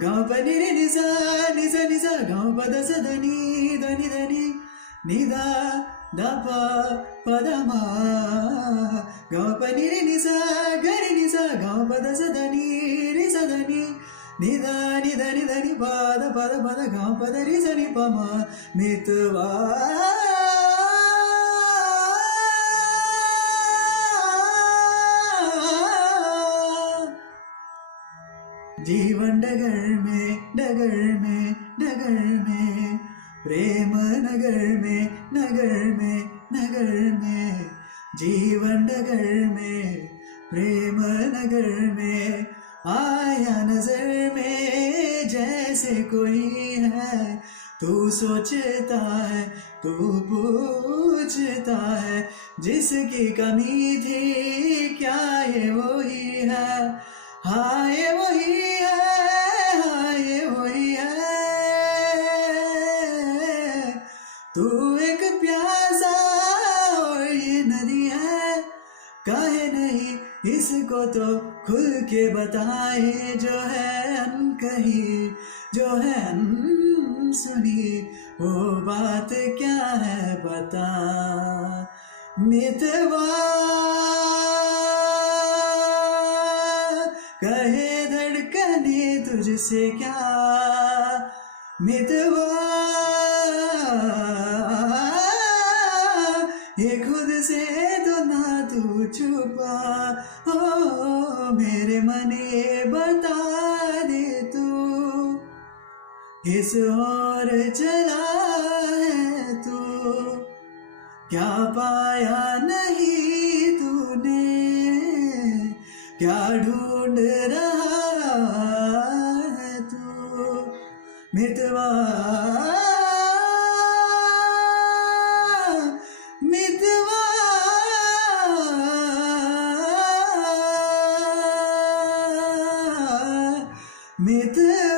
गाँव प नि रे नि सा नि सा नि सा गाँव प द सा ध नि नि दा दा प द मा गाँव प नि रे नि सा ग रे नि सा गाँव प द सा ध नि रे सा ध नि दा नि ध नि प द गाँव प द रे सा नि प म मितवा जीवन डगर में प्रेम नगर में जीवन डगर में प्रेम नगर में आया नजर में जैसे कोई है तू सोचता है तू पूछता है जिसकी कमी थी क्या ये वही है हाँ ये वही है हाँ ये वही है तू एक प्यासा और ये नदी है काहे नहीं इसको तो खुल के बताए जो है अनकही जो है अनसुनी वो बात क्या है बता मितवा कहे धड़कने तुझसे क्या मितवा ये खुद से तो ना तू छुपा ओ मेरे मन ये बता दे तू किस और चला है तू क्या पाया नहीं तूने क्या ढूंढ रहा है तू मितवा मितवा मितवा